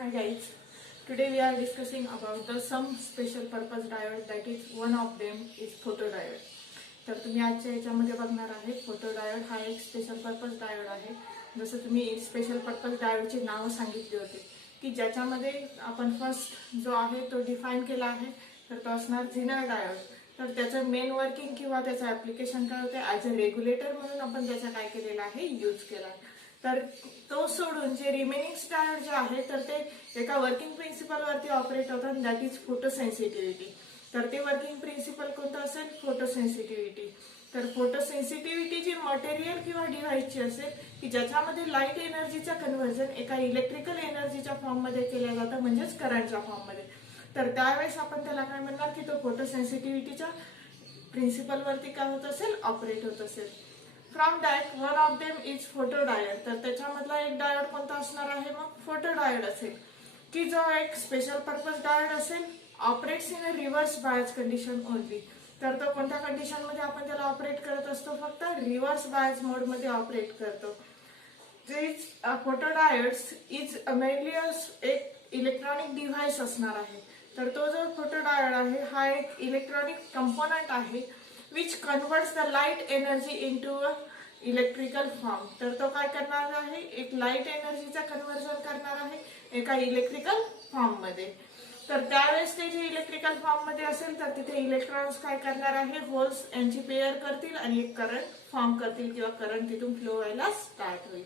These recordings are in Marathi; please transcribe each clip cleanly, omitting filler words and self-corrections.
Hi guys, today we are discussing about the some special purpose diode, that is one of them is photodiode. तर तुम्ही आजच्या याच्यामध्ये बघणार आहे फोटोडायोड हा एक स्पेशल पर्पज डायोड आहे. जसं तुम्ही स्पेशल पर्पज डायोडची नावं सांगितली होती की ज्याच्यामध्ये आपण फर्स्ट जो आहे तो डिफाईन केला आहे, तर तो असणार झिनर डायोड. तर त्याचं मेन वर्किंग किंवा त्याचं ऍप्लिकेशन काय होते, ॲज अ रेग्युलेटर म्हणून आपण त्याचा काय केलेला आहे, यूज केला. तर तो सोडून जे रिमेनिंग डायोड जे आहे तर ते एका वर्किंग प्रिन्सिपल वरती ऑपरेट होतात, दॅट इज फोटोसेन्सिटिव्हिटी. तर ते वर्किंग प्रिन्सिपल कोणतं असेल, फोटोसेन्सिटिव्हिटी. तर फोटोसेन्सिटिव्हिटी जी मटेरियल किंवा डिव्हाइसची असेल की ज्याच्यामध्ये लाईट एनर्जीचं कन्व्हर्जन एका इलेक्ट्रिकल एनर्जीच्या फॉर्ममध्ये केलं जातं, म्हणजेच करंटच्या फॉर्ममध्ये. तर त्यावेळेस आपण त्याला काय म्हणणार की तो फोटोसेन्सिटिव्हिटीच्या प्रिन्सिपल वरती काय होत असेल, ऑपरेट होत असेल. From that one of them is photodiode. तर त्याच्यामधला एक डायोड कोणता असणार आहे, मग फोटोडायोड असेल की जो एक स्पेशल पर्पज डायोड असेल, operates in a reverse bias condition only. तर तो कोणत्या कंडिशन मध्ये आपण त्याला ऑपरेट करत असतो, फक्त रिव्हर्स बायस मोड मध्ये ऑपरेट करतो. दिस फोटोडायोड्स इज मेनली एक इलेक्ट्रॉनिक डिव्हाइस असणार आहे. तर तो जो फोटोडायोड आहे हा एक इलेक्ट्रॉनिक कंपोनंट आहे which converts the light energy into a electrical form. तर तो काय करणार आहे, एक लाईट एनर्जीचं कन्व्हर्जन करणार आहे एका इलेक्ट्रिकल फॉर्म मध्ये. तर त्यावेळेस ते जे इलेक्ट्रिकल फॉर्म मध्ये असेल तर तिथे इलेक्ट्रॉन्स काय करणार आहे, होल्स यांची पेअर करतील आणि एक करंट फॉर्म करतील किंवा करंट तिथून फ्लो व्हायला स्टार्ट होईल.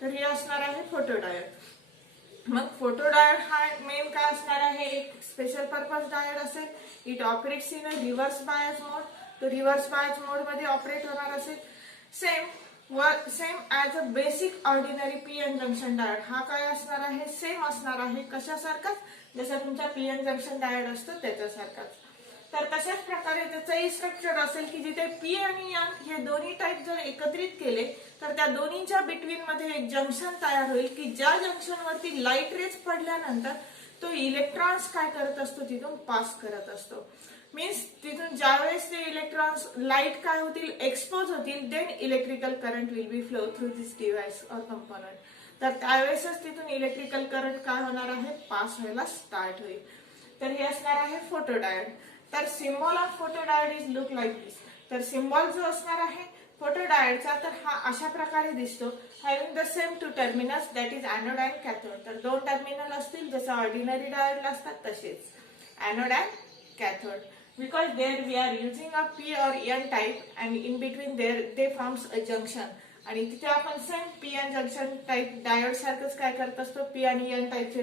तर हे असणार आहे फोटोडायोड. मग फोटोडायोड हा मेन काय असणार आहे, एक स्पेशल पर्पज डायोड असेल. It operates in a reverse bias mode. तो रिव्हर्स बायस मोड मध्ये ऑपरेट होणार असेल. Same as a basic ordinary PN junction diode. हा काय असणार आहे, सेम असणार आहे कशासारखाच, जसं तुमचा पीएन जंक्शन डायोड असतो त्याच्यासारखाच. तर तशाच प्रकारे त्याचंही स्ट्रक्चर असेल की जिथे पी आणि एन हे दोन्ही टाईप जर एकत्रित केले तर त्या दोन्हीच्या बिटवीन मध्ये एक जंक्शन तयार होईल की ज्या जंक्शन वरती लाईट रेज पडल्यानंतर तो इलेक्ट्रॉन्स काय करत असतो, तिथून पास करत असतो. मीन्स तिथून ज्यावेळेस ते इलेक्ट्रॉन्स लाईट काय होतील, एक्सपोज होतील, then electrical current will be flow through this device or component. तर त्यावेळेसच तिथून इलेक्ट्रिकल करंट काय होणार आहे, पास व्हायला स्टार्ट होईल. तर हे असणार आहे फोटोडायोड. तर symbol of photodiode is look like this. तर सिम्बॉल जो असणार आहे फोटोडायोडचा तर हा अशा प्रकारे दिसतो, having the same two terminals, that is anode and cathode. तर दोन टर्मिनल असतील जसं ऑर्डिनरी डायोडला असतात तसेच anode and cathode, because there we are using a p or n type and in between there they forms a junction. आणि तिथे आपण same P N junction type diode सारखंच काय करत असतो, पी आणि एन टाइपचे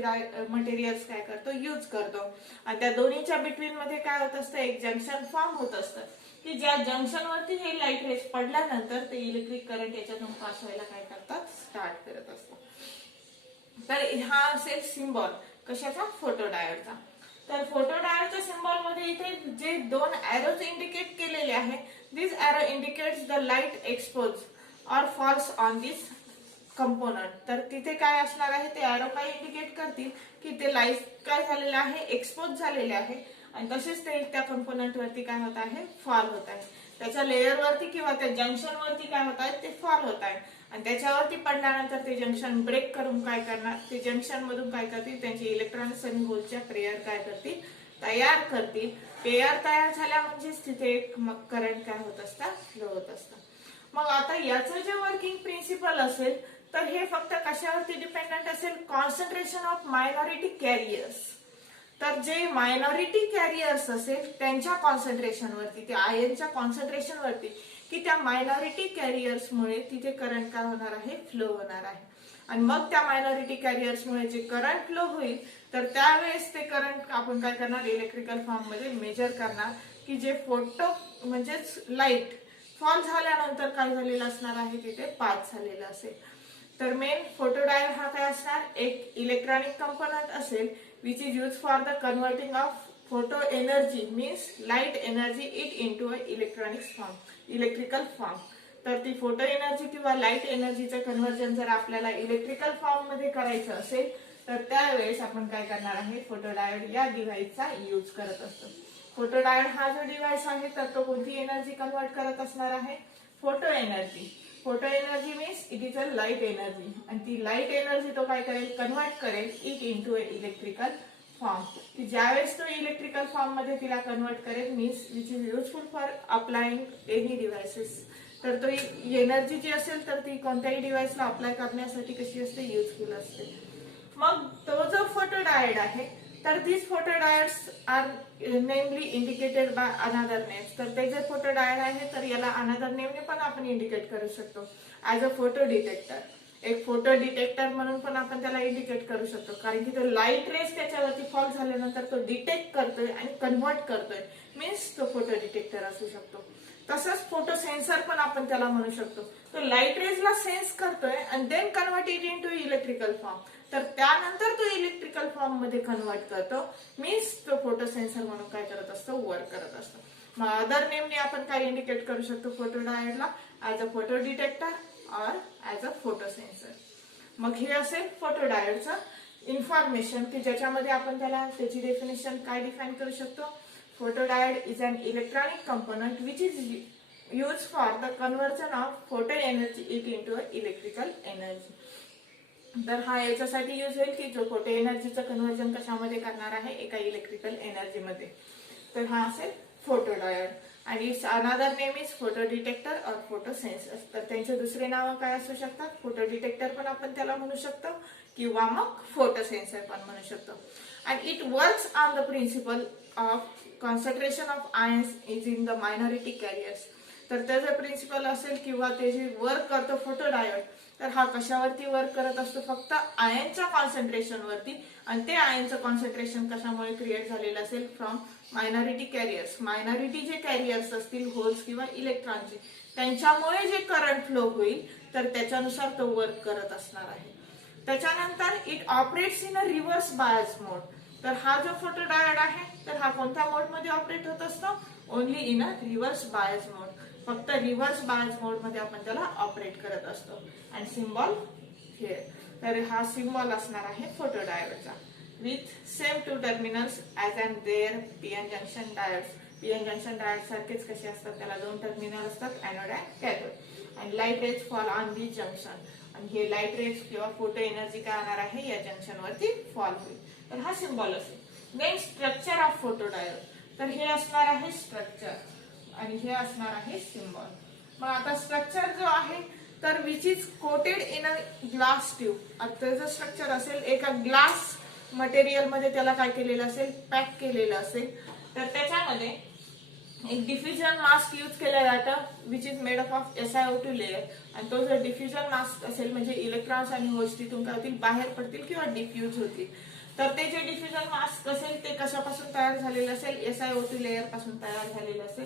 मटेरियल्स काय करतो, यूज करतो. आणि त्या दोन्हीच्या बिटवीन मध्ये काय होत असतं, एक जंक्शन फॉर्म होत असतं की ज्या जंक्शन वरती हे लाईट रेज पडल्यानंतर ते इलेक्ट्रिक करंट याच्यातून पास व्हायला काय करतात, स्टार्ट करत असतात. तर हा असेल सिम्बॉल कशाचा, फोटोडायोडचा. तर फोटोडायोडच्या सिम्बॉल मध्ये इथे जे दोन एरोज इंडिकेट केलेले आहे, this arrow indicates the light expose or falls on this component. तर तिथे काय असणार आहे, ते एरो काय इंडिकेट करतील की ते लाईट काय झालेलं आहे, एक्सपोज झालेले आहे आणि तसेच ते त्या कंपोनंट वरती काय होत आहे, फॉल होत आहे. त्याच्या लेयर वरती किंवा त्या जंक्शन वरती काय होत आहे, ते फॉल होत आहे. आणि त्याच्यावरती पडल्यानंतर ते जंक्शन ब्रेक करून काय करणार, ते जंक्शन मधून काय करतील, त्यांचे इलेक्ट्रॉन्स आणि होलच्या पेयर काय करतील, तयार करतील. पेयर तयार झाल्या म्हणजेच तिथे एक करंट काय होत असतात, फ्लो होत असतात. मग आता याचं जे वर्किंग प्रिन्सिपल असेल तर हे फक्त कशावरती डिपेंडंट असेल, कॉन्सन्ट्रेशन ऑफ मायनॉरिटी कॅरियर्स. तर जे मायनॉरिटी कॅरियर्स असेल त्यांच्या कॉन्सन्ट्रेशन वरती, त्या आयनच्या कॉन्सन्ट्रेशन वरती, की त्या मायनॉरिटी कॅरियर्समुळे तिथे करंट काय होणार आहे, फ्लो होणार आहे. आणि मग त्या मायनॉरिटी कॅरियर्समुळे जे करंट फ्लो होईल तर त्यावेळेस ते करंट आपण काय करणार, इलेक्ट्रिकल फॉर्म मध्ये मेजर करणार की जे फोटो म्हणजेच लाईट फॉल झाल्यानंतर काय झालेलं असणार आहे, तिथे पास झालेलं असेल. तर मेन फोटोडायोड हा काय असणार, एक इलेक्ट्रॉनिक कंपोनंट असेल which is use for the converting of photo energy means light energy it into a electronic form, electrical form. तर ती फोटो एनर्जी किंवा लाईट एनर्जीचं कन्व्हर्जन जर आपल्याला इलेक्ट्रिकल फॉर्म मध्ये करायचं असेल तर त्यावेळेस आपण काय करणार आहे, फोटोडायोड या डिव्हाइसचा यूज करत असतो. फोटोडायोड हा जो डिव्हाइस आहे तर तो कोणती एनर्जी कन्वर्ट करत असणार आहे, photo energy. Photo energy means it is a light energy, आणि ती लाईट एनर्जी तो काय करेल, कन्वर्ट करेल it into a electrical form. की ज्यावेळेस तो इलेक्ट्रिकल फॉर्म मध्ये तिला कन्वर्ट करेल means which is useful for applying any devices. तर तो एनर्जी जी असेल तर ती कोणत्याही डिव्हाइसला अप्लाय करण्यासाठी कशी असते, युजफुल असते. मग तो जो फोटो डायोड आहे तर these photodiodes are namely indicated by another names. तर ते जे फोटो डायोड आहे तर याला अनदर नेमने पण आपण इंडिकेट करू शकतो ऍज अ फोटो डिटेक्टर. एक फोटो डिटेक्टर म्हणून पण आपण त्याला इंडिकेट करू शकतो, कारण की तो लाईट रेस त्याच्यावरती फॉल झाल्यानंतर तो डिटेक्ट करतोय आणि कन्वर्ट करतोय मीन्स तो फोटो डिटेक्टर असू शकतो. तसंच फोटो सेन्सर पण आपण त्याला म्हणू शकतो. तो लाईट रेजला सेन्स करतोय आणि then convert it into electrical form. तर त्यानंतर तो इलेक्ट्रिकल फॉर्म मध्ये कन्वर्ट करतो मीन्स तो फोटो सेन्सर म्हणून काय करत असतो, वर्क करत असतो. मग अदर नेमने आपण काय इंडिकेट करू शकतो फोटो डायोडला, as a photo detector or as a photo sensor. मग हे असेल फोटो डायोडचं इन्फॉर्मेशन की ज्याच्यामध्ये आपण त्याची डेफिनेशन काय डिफाइन करू शकतो. Photo diode is an electronic component which is used for the conversion of photo energy into electrical energy. तर हा याच्यासाठी यूज होईल की जो फोटो एनर्जीचं कन्व्हर्जन कशामध्ये करणार आहे, एका इलेक्ट्रिकल एनर्जी मध्ये. तर हा असेल फोटो डायोड आणि it's another name is photo detector और फोटो सेन्सर. तर त्यांचे दुसरे नाव काय असू शकतात, फोटो डिटेक्टर पण आपण त्याला म्हणू शकतो किंवा मग फोटो सेन्सर पण म्हणू शकतो. and it works on the principle of concentration of ions is in the minority carriers. तर त्याचे प्रिन्सिपल असेल किंवा ते जे वर्क करतो फोटो डायोड तर हा कशावरती वर्क करत असतो, फक्त आयनच्या कॉन्सन्ट्रेशन वरती. आणि ते आयनचं कॉन्सन्ट्रेशन कशामुळे क्रिएट झालेलं असेल, फ्रॉम मायनॉरिटी कॅरियर्स. मायनॉरिटी जे कॅरियर्स असतील होल्स किंवा इलेक्ट्रॉनचे त्यांच्यामुळे जे करंट फ्लो होईल तर त्याच्यानुसार तो वर्क करत असणार आहे. त्याच्यानंतर it operates in a reverse bias mode. तर हा जो फोटो डायोड आहे तर हा कोणत्या मोड मध्ये ऑपरेट होत असतो, only in a reverse bias mode. फक्त रिव्हर्स बायस मोड मध्ये आपण त्याला ऑपरेट करत असतो. आणि सिम्बॉल हिअर, तर हा सिम्बॉल असणार आहे फोटो डायोडचा with same two terminals as and their PN junction diodes. PN junction diode सारखेच कसे असतात, त्याला दोन टर्मिनल असतात, एनोड अँड कॅथोड. आणि light rays fall on this junction. आणि हे लाईट रेज किंवा फोटो एनर्जी काय होणार आहे, या जंक्शन वरती फॉल होईल. तर हा सिम्बॉल असेल. Then structure of photo diode, तर हे असणार आहे स्ट्रक्चर आणि हे असणार आहे सिम्बॉल. मग आता स्ट्रक्चर जो आहे तर which is quoted in a glass tube. त्याचं स्ट्रक्चर असेल एका ग्लास मटेरियल मध्ये त्याला काय केलेलं असेल, पॅक केलेलं असेल. तर त्याच्यामध्ये एक डिफ्युजन मास्क यूज केलं जातं which is made up of SiO2 layer. आणि तो जर डिफ्युजन मास्क असेल म्हणजे इलेक्ट्रॉन्स आणि होल्स तिथून काय होतील, बाहेर पडतील किंवा डिफ्यूज होतील. तर ते जे डिफ्युजन मास्क असेल ते कशापासून तयार झालेलं असेल, SiO2 लेअर पासून तयार झालेलं असेल.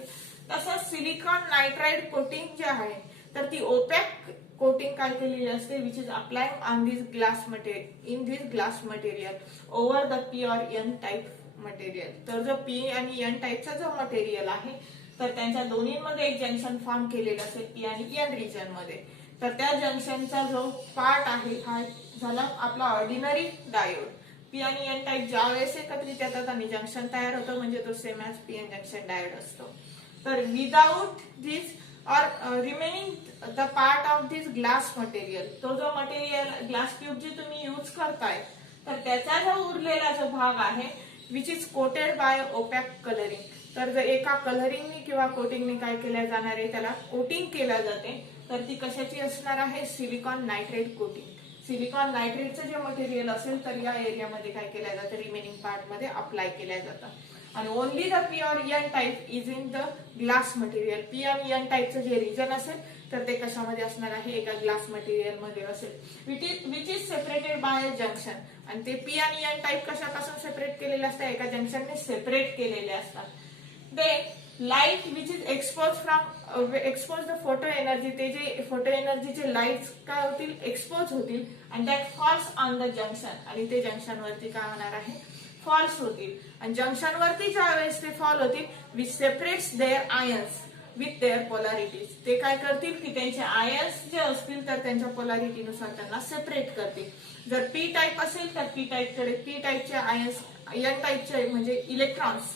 तसंच सिलिकॉन नायट्राइड कोटिंग जे आहे तर ती ओपॅक कोटिंग काय केलेली असते which is applying on this glass material in this glass material over the P और N टाइप मटेरियल. तर जो P आणि N टाइपचा जो मटेरियल आहे तर त्यांच्या दोन्हीमध्ये एक जंक्शन फॉर्म केलेलं असेल P आणि N रिजन मध्ये. तर त्या जंक्शनचा जो पार्ट आहे हा झाला आपला ऑर्डिनरी डायोड. P आणि N टाइप ज्या वेळेस एकत्रित येतात आणि जंक्शन तयार होतं म्हणजे तो same as PN junction diode असतो. तर विदाउट दिस और remaining the part of this glass material, तो जो मटेरियल ग्लास ट्यूब जी तुम्ही यूज करताय तर त्याचा जो उरलेला जो भाग आहे which is coated by opaque colouring. तर जर एका कलरिंगने किंवा कोटिंगने काय केल्या जाणार आहे, त्याला कोटिंग केल्या जाते. तर ती कशाची असणार आहे, सिलिकॉन नायट्रेट कोटिंग. सिलिकॉन नायट्रेटचं जे मटेरियल असेल तर या एरियामध्ये काय केलं जातं, रिमेनिंग पार्ट मध्ये अप्लाय केल्या जातं. आणि ओनली द P और N type is in the glass material. P आणि N टाइपचं जे रिजन असेल तर ते कशामध्ये असणार आहे, एका ग्लास मटेरियल मध्ये असेल which is separated by junction. आणि ते P आणि N टाइप कशापासून सेपरेट केलेले असतात, एका जंक्शनने सेपरेट केलेले असतात. They light which is expose the photo energy, ते जे फोटो एनर्जीचे लाईट काय होतील, एक्सपोज होतील आणि that falls on the junction. आणि ते जंक्शन वरती काय होणार आहे, फॉल्स होतील. आणि जंक्शन वरती ज्या वेळेस ते फॉल होतील which separates their ions with their polarities. ते काय करतील की त्यांचे आयन्स जे असतील तर त्यांच्या पोलॅरिटीनुसार त्यांना सेपरेट करतील. जर P टाइप असेल तर P टाइप कडे P टाइपचे आयन्स, N टाइपचे म्हणजे इलेक्ट्रॉन्स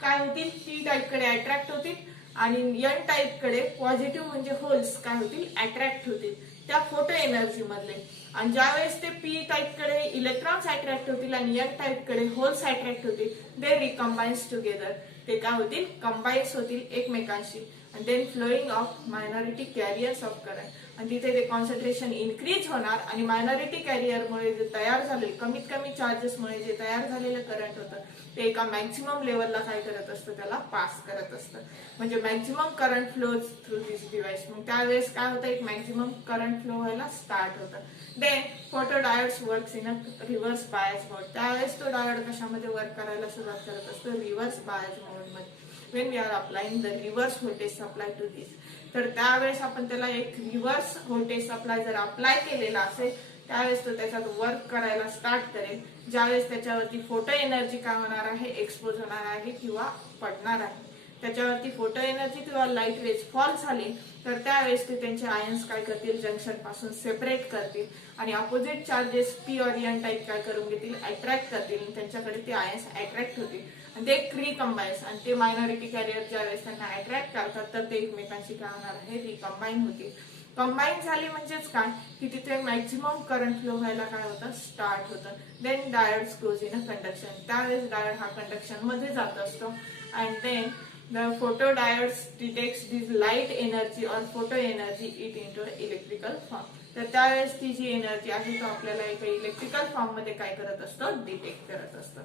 काय होतील, P टाइप कडे अट्रॅक्ट होतील आणि एन टाईप कडे पॉझिटिव्ह म्हणजे होल्स काय होतील, अट्रॅक्ट होतील त्या फोटो एनर्जी मधले. आणि ज्यावेळेस ते पी टाईप कडे इलेक्ट्रॉन्स अट्रॅक्ट होतील आणि एन टाईप कडे होल्स अट्रॅक्ट होतील, दे रिकम्बाइन्स टुगेदर, ते काय होतील, कंबाइन्स होतील एकमेकांशी. आणि then flowing of minority carriers of current, आणि तिथे ते कॉन्सन्ट्रेशन इन्क्रीज होणार आणि मायनॉरिटी कॅरियरमुळे जे तयार झाले कमीत कमी चार्जेसमुळे जे तयार झालेलं करंट होतं ते एका मॅक्झिमम लेवलला काय करत असतं, त्याला पास करत असतं. म्हणजे maximum current flows through this device. मग त्यावेळेस काय होतं, एक मॅक्झिमम करंट फ्लो व्हायला स्टार्ट होतं. Then photodiodes works in a reverse bias mode. त्यावेळेस तो डायोड कशामध्ये वर्क करायला सुरुवात करत असतो, रिव्हर्स बायस मोडमध्ये. when we are applying the reverse voltage supply to this, तर त्यावेळेस आपण त्याला एक रिव्हर्स व्होल्टेज सप्लाय जर अप्लाय केलेला असेल त्यावेळेस तो त्याच्यात वर्क करायला स्टार्ट करेल. ज्यावेळेस त्याच्यावरती फोटो एनर्जी काय होणार आहे, एक्सपोज होणार आहे किंवा पडणार आहे. त्याच्यावरती फोटो एनर्जी किंवा लाईट रेज फॉल झाली तर त्यावेळेस ते त्यांचे आयन्स काय करतील, जंक्शन पासून सेपरेट करतील आणि अपोजिट चार्जेस पी और एन टाइप काय करून घेतील, अट्रॅक्ट करतील. त्यांच्याकडे ते आयन्स अट्रॅक्ट होतील आणि ते रिकम्बाइन्स, आणि ते मायनॉरिटी कॅरियर ज्यावेळेस त्यांना अट्रॅक्ट करतात तर ते एकमेकांशी काय होणार आहे, रिकम्बाईन होतील. कंबाईन झाली म्हणजेच काय की तिथे मॅक्झिमम करंट फ्लो व्हायला काय होतं, स्टार्ट होतं. Then diodes goes in a conduction. त्यावेळेस डायोड हा कंडक्शन मध्ये जात असतो. And then the photodiodes detects this light energy or photo energy it into electrical form. तर त्यावेळेस ती जी एनर्जी आहे तो आपल्याला एका इलेक्ट्रिकल फॉर्म मध्ये काय करत असतो, डिटेक्ट करत असतो.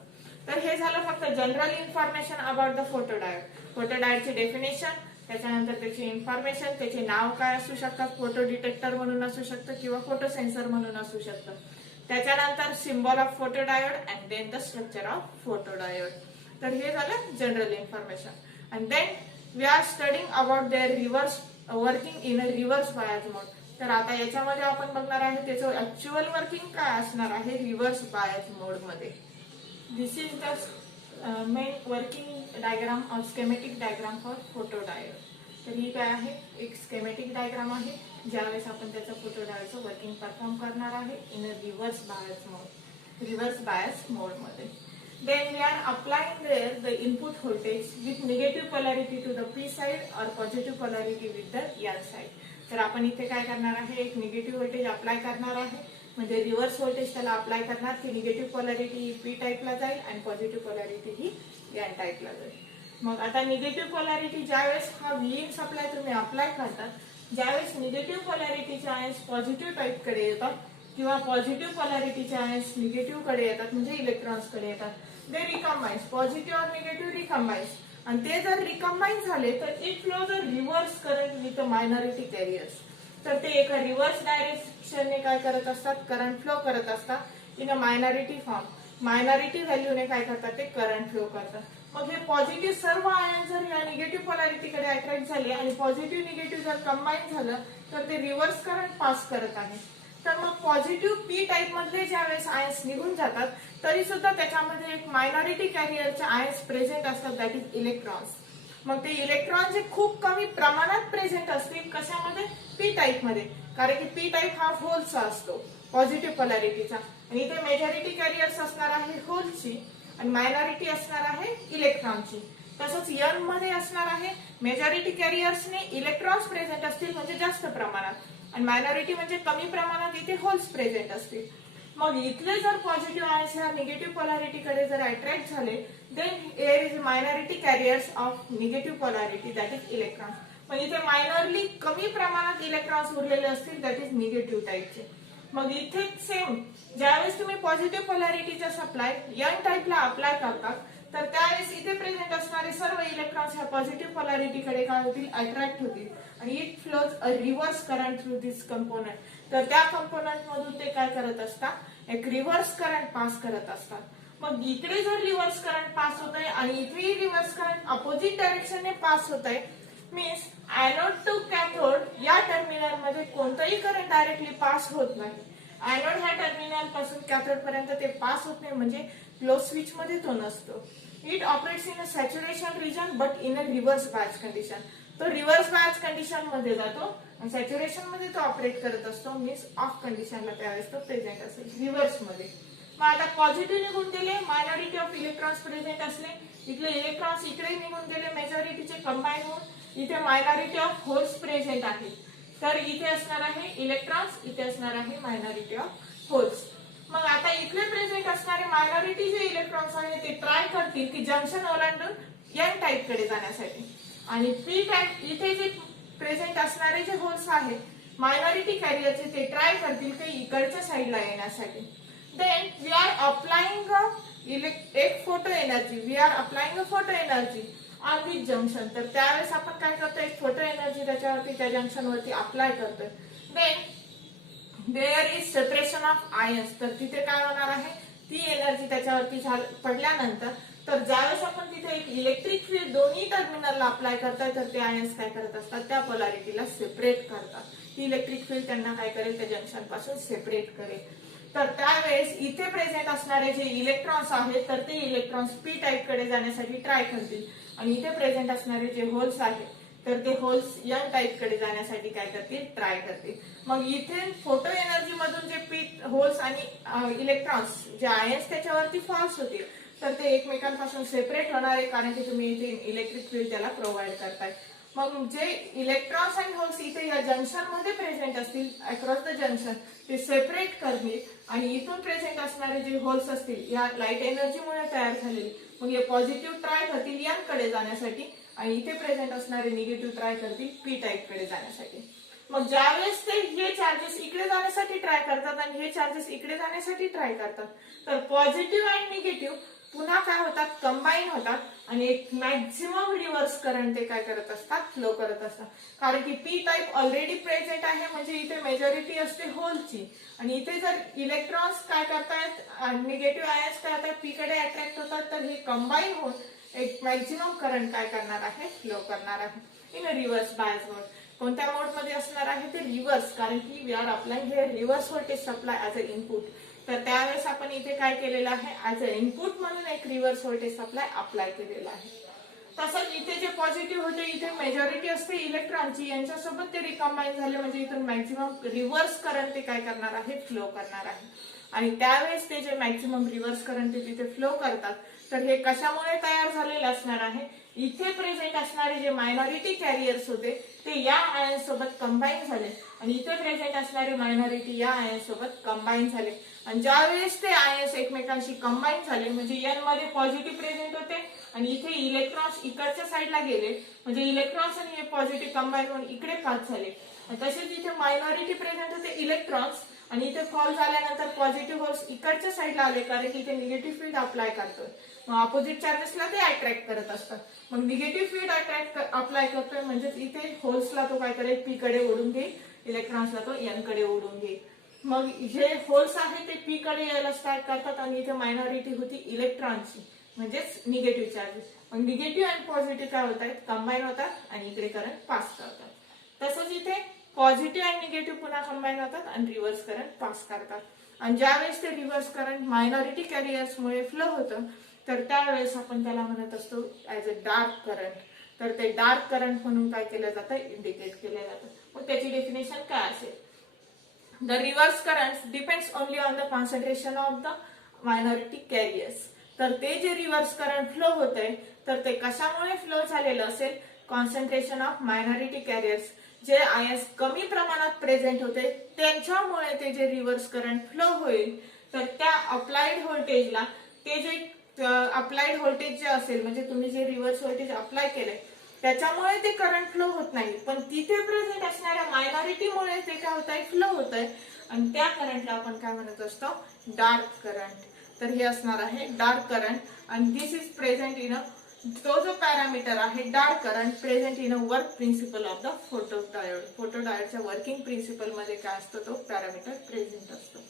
तर हे झालं फक्त general information about the photodiode. फोटोडायोडची डेफिनेशन, त्याच्यानंतर त्याची इन्फॉर्मेशन, त्याचे नाव काय असू शकतात, फोटो डिटेक्टर म्हणून असू शकतं किंवा फोटो सेन्सर म्हणून असू शकतं. त्याच्यानंतर symbol of photodiode and then the structure of photodiode. तर हे झालं general information. And then we are studying about their reverse working in a reverse bias mode. तर आता याच्यामध्ये आपण बघणार आहे त्याचं ऍक्च्युअल वर्किंग काय असणार आहे रिव्हर्स बायस मोड मध्ये. This is the main working diagram of schematic diagram for photodiode. तर ही काय आहे, एक स्केमॅटिक डायग्राम आहे ज्यावेळेस आपण त्याचं फोटोडायोडचं वर्किंग परफॉर्म करणार आहे in a reverse bias mode, reverse bias mode मध्ये. Then we are applying there the input voltage with negative polarity to the P side or positive polarity with the N side. तर आपण इथे काय करणार आहे, एक निगेटिव्ह व्होल्टेज अप्लाय करणार आहे. म्हणजे रिव्हर्स व्होल्टेज त्याला अप्लाय करणार की निगेटिव्ह पोलॅरिटी पी टाइपला जाईल आणि पॉझिटिव्ह पोलॅरिटी ही एन टाइपला जाईल. मग आता निगेटिव्ह पोलॅरिटी ज्यावेळेस हा व्हीइन सप्लाय तुम्ही अप्लाय करतात, ज्यावेळेस निगेटिव्ह पोलॅरिटीचे आयन्स पॉझिटिव्ह टाइप कडे येतात किंवा पॉझिटिव्ह पोलॅरिटीचे आयन्स निगेटिव्ह कडे येतात म्हणजे इलेक्ट्रॉन्स कडे येतात, दे रिकम्बाइन्स, पॉझिटिव्ह और निगेटिव्ह रिकम्बाइन्स. आणि ते जर रिकम्बाईन झाले तर it flows a reverse current with minority carriers. तर ते एका रिव्हर्स डायरेक्शनने काय करत असतात, करंट फ्लो करत असतात in a minority form. Minority व्हॅल्यूने काय करतात, ते करंट फ्लो करतात. मग हे पॉझिटिव्ह सर्व आयन जर या निगेटिव्ह पोलॅरिटीकडे अट्रॅक्ट झाले आणि पॉझिटिव्ह निगेटिव्ह जर कंबाईन झालं तर ते रिव्हर्स करंट पास करत आहे. तर मग पॉझिटिव्ह पी टाइप मधले ज्यावेळेस आयन्स निघून जातात तरी सुद्धा त्याच्यामध्ये एक मायनॉरिटी कॅरियरचे आयन्स प्रेझेंट असतात, दॅट इज इलेक्ट्रॉन्स. मग ते इलेक्ट्रॉन जे खूप कमी प्रमाणात प्रेझेंट असतील कशामध्ये, पी टाइप मध्ये, कारण की पी टाइप हा होलचा असतो पॉझिटिव्ह पोलॅरिटीचा. आणि इथे मेजॉरिटी कॅरियर्स असणार आहे होलची आणि मायनॉरिटी असणार आहे इलेक्ट्रॉनची. तसंच एन मध्ये असणार आहे मेजॉरिटी कॅरियर्सने इलेक्ट्रॉन्स प्रेझेंट असतील म्हणजे जास्त प्रमाणात, आणि मायनॉरिटी म्हणजे कमी प्रमाणात इथे होल्स प्रेझेंट असतील. मग इथले जर पॉझिटिव्ह आयन्स ह्या निगेटिव्ह पोलॅरिटी कडे जर अट्रॅक्ट झाले then there is minority carriers of negative polarity that is electrons. मग इथे मायनॉरली कमी प्रमाणात इलेक्ट्रॉन्स उरलेले असतील दॅट इज निगेटिव्ह टाइपचे. मग इथे सेम ज्यावेळेस तुम्ही पॉझिटिव्ह पोलॅरिटीचा सप्लाय एन टाइपला अप्लाय करतात तर त्यावेळेस इथे प्रेझेंट असणारे सर्व इलेक्ट्रॉन्स ह्या पॉझिटिव्ह पोलॅरिटी कडे काय होतील, अट्रॅक्ट होतील आणि it flows a reverse current through this component. तर त्या कंपोनंट मधून ते काय करत असतात, एक रिव्हर्स करंट पास करत असतात. मग इकडे जर रिव्हर्स करंट पास होत आहे आणि इथेही रिव्हर्स करंट अपोजिट डायरेक्शनने पास होत आहे, मीन्स एनोड टू कॅथोड या टर्मिनल मध्ये कोणताही करंट डायरेक्टली पास होत नाही. एनोड ह्या टर्मिनल पासून कॅथोड पर्यंत ते पास होत नाही म्हणजे क्लोज स्विच मध्ये तो नसतो. It operates in a saturation region but in a reverse bias condition. तो रिव्हर्स बायस कंडिशन मध्ये जातो आणि सॅच्युरेशन मध्ये तो ऑपरेट करत असतो, मीन्स ऑफ कंडिशनला त्यावेळेस तो प्रेझेंट असेल रिव्हर्स मध्ये. मग आता पॉझिटिव्ह निघून गेले, मायनॉरिटी ऑफ इलेक्ट्रॉन्स प्रेझेंट असले, इथले इलेक्ट्रॉन्स इकडे निघून गेले मेजॉरिटीचे कंबाईन होऊन, इथे मायनॉरिटी ऑफ होल्स प्रेझेंट आहे, तर इथे असणार आहे इलेक्ट्रॉन्स, इथे असणार आहे मायनॉरिटी ऑफ होल्स. मग आता इथे प्रेझेंट असणारे मायनॉरिटी जे इलेक्ट्रॉन्स आहेत ते ट्राय करतील की जंक्शन ओलांडून एन टाइप कडे जाण्यासाठी, आणि पी टाइप इथे जे प्रेझेंट असणारे जे होल्स आहेत मायनॉरिटी कॅरियरचे ते ट्राय करतील की इकडच्या साईडला येण्यासाठी. देन वी आर अप्लाइंग एक photo energy, we are applying a photo energy on this junction. तर त्यावेळेस आपण काय करतोय, फोटो एनर्जी त्याच्यावरती त्या जंक्शन वरती अप्लाय करतोय. Then there is separation of ions. तर तिथे काय होणार आहे, ती एनर्जी त्याच्यावरती पडल्यानंतर तर ज्यावेळेस आपण तिथे एक इलेक्ट्रिक फील्ड दोन्ही टर्मिनलला अप्लाय करताय तर ते आयन्स काय करत असतात, त्या पोलॅरिटीला सेपरेट करतात. ही इलेक्ट्रिक फील्ड त्यांना काय करेल, त्या जंक्शन पासून सेपरेट करेल. तर त्यावेळेस इथे प्रेझेंट असणारे जे इलेक्ट्रॉन्स आहेत तर ते इलेक्ट्रॉन्स पी टाइप कडे जाण्यासाठी ट्राय करतील, आणि इथे प्रेझेंट असणारे जे होल्स आहेत तर ते होल्स एन टाइप कडे जाण्यासाठी काय करतील, ट्राय करतील. मग इथे फोटो एनर्जी मधून जे पी होल्स आणि इलेक्ट्रॉन्स जे आयन्स त्याच्यावरती फॉल्स होतील तर ते एकमेकांपासून सेपरेट होणार आहे, कारण की तुम्ही इथे इलेक्ट्रिक फील्ड त्याला प्रोव्हाइड करताय. मग जे इलेक्ट्रॉन्स आणि होल्स इथे या जंक्शन मध्ये प्रेझेंट असतील अक्रॉस द जंक्शन ते सेपरेट करतील, आणि इथून प्रेझेंट असणारे जे होल्स असतील या लाईट एनर्जीमुळे तयार झालेले मग हे पॉझिटिव्ह ट्राय करतील एन कडे जाण्यासाठी, आणि इथे प्रेझेंट असणारे निगेटिव्ह ट्राय करतील पी टाइप कडे जाण्यासाठी. मग ज्यावेळेस ते हे चार्जेस इकडे जाण्यासाठी ट्राय करतात आणि हे चार्जेस इकडे जाण्यासाठी ट्राय करतात तर पॉझिटिव्ह आणि निगेटिव्ह पुन्हा काय होतात, कंबाईन होतात, आणि एक मॅक्झिमम रिव्हर्स करंट ते काय करत असतात, फ्लो करत असतात. कारण की पी टाइप ऑलरेडी प्रेझेंट आहे, म्हणजे इथे मेजॉरिटी असते होलची, आणि इथे जर इलेक्ट्रॉन्स काय करतायत, निगेटिव्ह आयन्स काय होतात, पी कडे अट्रॅक्ट होतात, तर हे कंबाईन होऊन एक मॅक्झिमम करंट काय करणार आहे, फ्लो करणार आहे इन रिव्हर्स बायस मोड. कोणत्या मोड मध्ये असणार आहे, ते रिव्हर्स, कारण की वी आर अप्लाइंग हे reverse voltage supply as a input. तर त्यावेळेस आपण इथे काय केलेलं आहे, ऍज अ इनपुट म्हणून एक रिव्हर्स व्होल्टेज सप्लाय अप्लाय केलेला आहे. तसंच इथे जे पॉझिटिव्ह होते इथे मेजॉरिटी असते इलेक्ट्रॉनची, यांच्यासोबत ते रिकंबाईन झाले म्हणजे इथून मॅक्झिमम रिव्हर्स करंट ते काय करणार आहे, फ्लो करणार आहे. आणि त्यावेळेस ते जे मॅक्झिमम रिव्हर्स करंट ते तिथे फ्लो करतात तर हे कशामुळे तयार झालेले असणार आहे, इथे प्रेझेंट असणारे जे मायनॉरिटी कॅरियर्स होते ते या आयन सोबत कंबाईन झाले, आणि इथे प्रेझेंट असणारे मायनॉरिटी या आयन सोबत कंबाईन झाले. आणि ज्यावेळेस ते आयन्स एकमेकांशी कंबाईन झाले म्हणजे एन मध्ये पॉझिटिव्ह प्रेझेंट होते आणि इथे इलेक्ट्रॉन्स इकडच्या साईडला गेले, म्हणजे इलेक्ट्रॉन्स आणि हे पॉझिटिव्ह कंबाईन होऊन इकडे पास झाले. तसेच इथे मायनॉरिटी प्रेझेंट होते इलेक्ट्रॉन्स, आणि इथे फॉल झाल्यानंतर पॉझिटिव्ह होल्स इकडच्या साईडला आले, कारण की इथे निगेटिव्ह फील्ड अप्लाय करतोय, मग ऑपोजिट चार्जेसला ते अट्रॅक्ट करत असतात. मग निगेटिव्ह फील्ड अप्लाय करतोय म्हणजे इथे होल्सला तो काय करेल, पी कडे ओढून घेईल, इलेक्ट्रॉन्सला तो एन कडे ओढून घेईल. मग जे होल्स आहे ते पी कडे यायला स्टार्ट करतात, आणि इथे मायनॉरिटी होती इलेक्ट्रॉनची म्हणजेच निगेटिव्ह चार्जेस. मग निगेटिव्ह आणि पॉझिटिव्ह काय होत आहेत, कंबाईन होतात आणि इकडे करंट पास करतात. तसंच इथे पॉझिटिव्ह आणि निगेटिव्ह पुन्हा कंबाईन होतात आणि रिव्हर्स करंट पास करतात. आणि ज्यावेळेस ते रिव्हर्स करंट मायनॉरिटी कॅरियर्समुळे फ्लो होतं तर त्यावेळेस आपण त्याला म्हणत असतो ऍज अ डार्क करंट. तर ते डार्क करंट म्हणून काय केलं जातं, इंडिकेट केलं जातं. मग त्याची डेफिनेशन काय असेल, the reverse currents depends only on the concentration of the minority carriers. तर ते जे रिव्हर्स करंट फ्लो होत आहे तर ते कशामुळे फ्लो झालेलं असेल, कॉन्सन्ट्रेशन ऑफ मायनॉरिटी कॅरियर्स, जे आयन्स कमी प्रमाणात प्रेझेंट होते त्यांच्यामुळे ते जे रिव्हर्स करंट फ्लो होईल. तर त्या अप्लाइड व्होल्टेजला ते जे अप्लाइड व्होल्टेज जे असेल म्हणजे तुम्ही जे रिव्हर्स व्होल्टेज अप्लाय केलंय त्याच्यामुळे ते करंट फ्लो होत नाही, पण तिथे प्रेझेंट असणाऱ्या मायनॉरिटीमुळे ते काय होत आहे, फ्लो होत आहे, आणि त्या करंटला आपण काय म्हणत असतो, डार्क करंट. तर हे असणार आहे डार्क करंट, आणि this is present in a, तो जो पॅरामीटर आहे dark current present in a work principle of the photo diode. Photo डायोडच्या वर्किंग प्रिन्सिपल मध्ये काय असतो, तो पॅरामीटर प्रेझेंट असतो.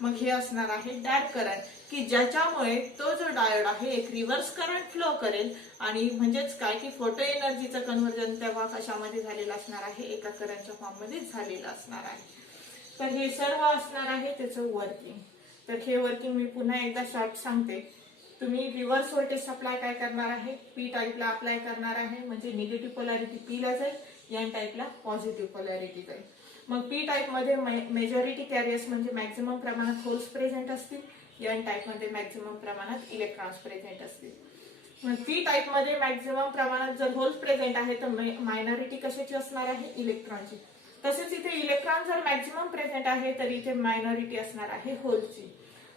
मग हे असणार आहे डार्क करंट, की ज्याच्यामुळे तो जो डायोड आहे एक रिव्हर्स करंट फ्लो करेल, आणि म्हणजेच काय की फोटो एनर्जीचं कन्व्हर्जन तेव्हा कशामध्ये झालेलं असणार आहे, एका करंटच्या फॉर्म मध्ये झालेलं असणार आहे. तर हे सर्व असणार आहे त्याचं वर्किंग. तर हे वर्किंग मी पुन्हा एकदा शॉर्ट सांगते. तुम्ही रिव्हर्स व्होल्टेज सप्लाय काय करणार आहे, पी टाइपला अप्लाय करणार आहे, म्हणजे निगेटिव्ह पोलॅरिटी पी ला जाईल, एन टाइपला पॉझिटिव्ह पोलॅरिटी जाईल. मग पी टाइप मध्ये मेजॉरिटी कॅरियर्स म्हणजे मॅक्झिमम प्रमाणात होल्स प्रेझेंट असतील, एन टाइप मध्ये मॅक्झिमम प्रमाणात इलेक्ट्रॉन्स प्रेझेंट असतील. पी टाईप मध्ये मॅक्झिमम प्रमाणात जर होल्स प्रेझेंट आहे तर मायनॉरिटी कशाची असणार आहे, इलेक्ट्रॉनची. तसेच इथे इलेक्ट्रॉन जर मॅक्झिमम प्रेझेंट आहे तर इथे मायनॉरिटी असणार आहे होलची.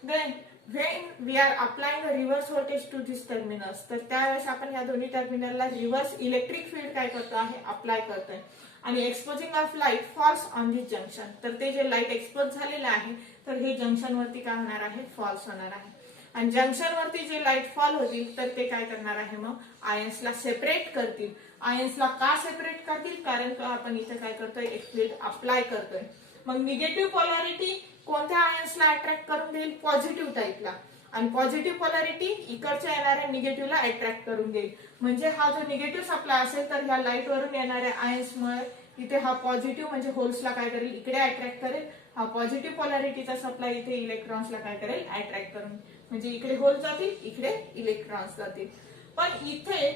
Then when we are applying a reverse voltage to this terminals, तर त्यावेळेस आपण या दोन्ही टर्मिनलला रिव्हर्स इलेक्ट्रिक फील्ड काय करतो आहे, अप्लाय करतोय. आणि exposing of light false on this junction, तर ते जे लाईट एक्सपोज झालेलं आहे तर हे जंक्शन वरती काय होणार आहे, फॉल्स होणार आहे. आणि जंक्शन वरती जे लाईट फॉल होतील तर ते काय करणार आहे, मग आयन्सला सेपरेट करतील. आयन्सला का सेपरेट करतील, कारण का आपण इथे काय करतोय, एक फील्ड अप्लाय करतोय. मग निगेटिव्ह पोलॅरिटी कोणत्या आयन्सला अट्रॅक्ट करून देईल, पॉझिटिव्ह टाईपला. आणि पॉझिटिव्ह पोलॅरिटी इकडच्या येणाऱ्या निगेटिव्हला अट्रॅक्ट करून देईल. म्हणजे हा जो निगेटिव्ह सप्लाय असेल तर ह्या लाईट वरून येणाऱ्या आयन्समुळे इथे हा पॉझिटिव्ह म्हणजे होल्सला काय करेल, इकडे अट्रॅक्ट करेल. हा पॉझिटिव्ह पोलॅरिटीचा सप्लाय इथे इलेक्ट्रॉन्सला काय करेल, अट्रॅक्ट करून. म्हणजे इकडे होल जातील, इकडे इलेक्ट्रॉन्स जातील. पण इथे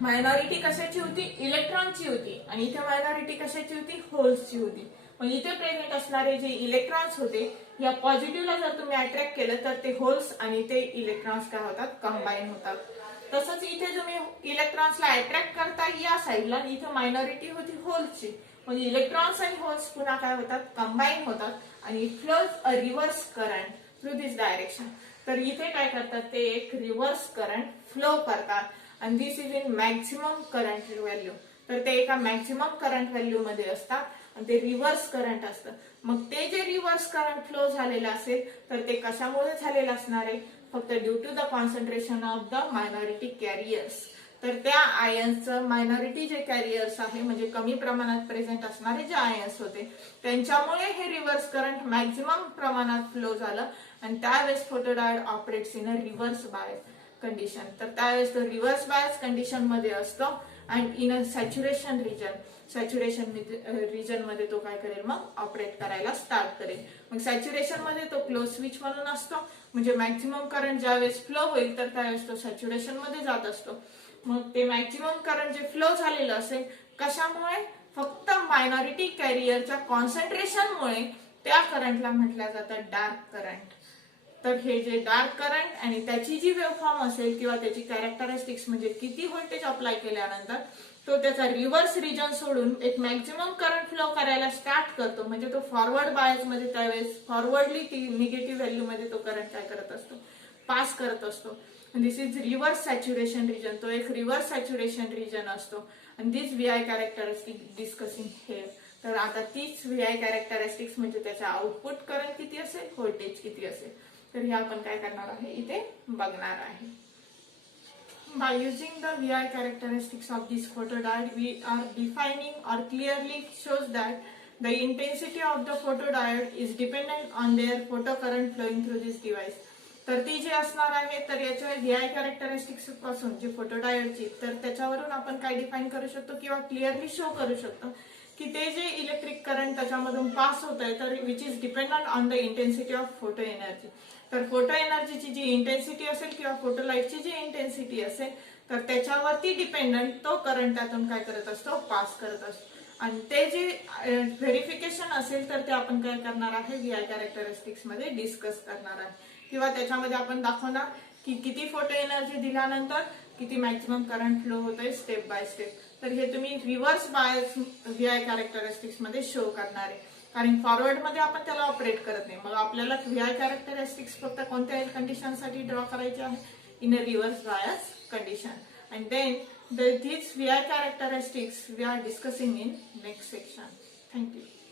मायनॉरिटी कशाची होती, इलेक्ट्रॉनची होती. आणि इथे मायनॉरिटी कशाची होती, होल्सची होती. मग इथे प्रेझेंट असणारे जे इलेक्ट्रॉन्स होते या पॉझिटिव्हला जर तुम्ही अट्रॅक्ट केलं तर ते होल्स आणि ते इलेक्ट्रॉन्स काय होतात, कंबाईन होतात. तसंच इथे तुम्ही इलेक्ट्रॉन्सला अट्रॅक्ट करता या साईडला, इथे मायनॉरिटी होती होल्सची. म्हणजे इलेक्ट्रॉन्स आणि होल्स पुन्हा काय होतात, कंबाईन होतात आणि फ्लोज अ रिव्हर्स करंट थ्रू दिस डायरेक्शन. तर इथे काय करतात, ते एक रिव्हर्स करंट फ्लो करतात. आणि this is in maximum current value. तर ते एका मॅक्झिमम करंट व्हॅल्यू मध्ये असतात आणि ते रिव्हर्स करंट असतं. मग ते जे रिव्हर्स करंट फ्लो झालेलं असेल तर ते कशामुळे झालेलं असणार आहे, फक्त due to the concentration of the minority carriers. तर त्या आयन्सचं मायनॉरिटी जे कॅरियर्स आहे म्हणजे कमी प्रमाणात प्रेझेंट असणारे जे आयन्स होते त्यांच्यामुळे हे रिव्हर्स करंट मॅक्झिमम प्रमाणात फ्लो झालं. आणि त्यावेळेस photodiode operates in a reverse bias condition. तर त्यावेळेस तो रिव्हर्स बायस कंडिशन मध्ये असतो. And in a saturation region मध्ये तो काय करेल, मग ऑपरेट करायला स्टार्ट करेल. मग सॅच्युरेशन मध्ये तो क्लोज स्विच म्हणून असतो. म्हणजे मॅक्झिमम करंट ज्यावेळेस फ्लो होईल तर त्यावेळेस तो सॅच्युरेशन मध्ये जात असतो. मग ते मॅक्झिमम करंट जे फ्लो झालेलं असेल कशामुळे, फक्त मायनॉरिटी कॅरियरच्या कॉन्सन्ट्रेशनमुळे, त्या करंटला म्हटलं जातं डार्क करंट. तर हे जे डार्क करंट आणि त्याची जी वेव्हफॉर्म असेल किंवा त्याची कॅरेक्टरिस्टिक्स म्हणजे किती व्होल्टेज अप्लाय केल्यानंतर तो त्याचा रिव्हर्स रिजन सोडून एक मॅक्झिमम करंट फ्लो करायला स्टार्ट करतो. म्हणजे तो फॉरवर्ड बायस मध्ये त्यावेळेस फॉरवर्डली ती निगेटिव्ह व्हॅल्यू मध्ये तो करंट काय करत असतो, पास करत असतो. दिस इज रिव्हर्स सॅच्युरेशन रिजन. तो एक रिव्हर्स सॅच्युरेशन रिजन असतो. आणि दिस व्हीआय कॅरेक्टरिस्टिक डिस्कसिंग हेअर. तर आता तीच व्हीआय कॅरेक्टरिस्टिक्स म्हणजे त्याचा आउटपुट करंट किती असेल, व्होल्टेज किती असेल, तर हे आपण काय करणार आहे, इथे बघणार आहे. By using the VI characteristics of this photodiode, we are defining or clearly shows that the intensity of the photodiode is dependent on their photocurrent flowing through this device. तर ती जी असणार आहे तर याच्या VI कॅरेक्टरिस्टिक्स पासून जी फोटोडायोडची, तर त्याच्यावरून आपण काय डिफाइन करू शकतो किंवा क्लिअरली शो करू शकतो की ते जे इलेक्ट्रिक करंट त्याच्यामधून पास होत आहे तर which is dependent on the intensity of photo energy. तर फोटो एनर्जीची जी इंटेन्सिटी असेल किंवा फोटो लाईटची जी इंटेन्सिटी असेल तर त्याच्यावरती डिपेंडंट तो करंट त्यातून काय करत असतो, पास करत असतो. आणि ते जे व्हेरिफिकेशन असेल तर ते आपण काय करणार आहे, व्हीआय कॅरेक्टरिस्टिक्स मध्ये डिस्कस करणार आहे. किंवा त्याच्यामध्ये आपण दाखवणार की किती फोटो एनर्जी दिल्यानंतर किती मॅक्झिमम करंट फ्लो होत आहे स्टेप बाय स्टेप. तर हे तुम्ही रिव्हर्स बायस व्हीआय कॅरेक्टरिस्टिक्स मध्ये शो करणार आहे. कारण फॉरवर्ड मध्ये आपण त्याला ऑपरेट करत नाही. मग आपल्याला व्हीआय कॅरेक्टरिस्टिक्स फक्त कोणत्या कंडिशन साठी ड्रॉ करायचे आहे, in a reverse bias condition. And then these VI characteristics we are discussing in next section. Thank you.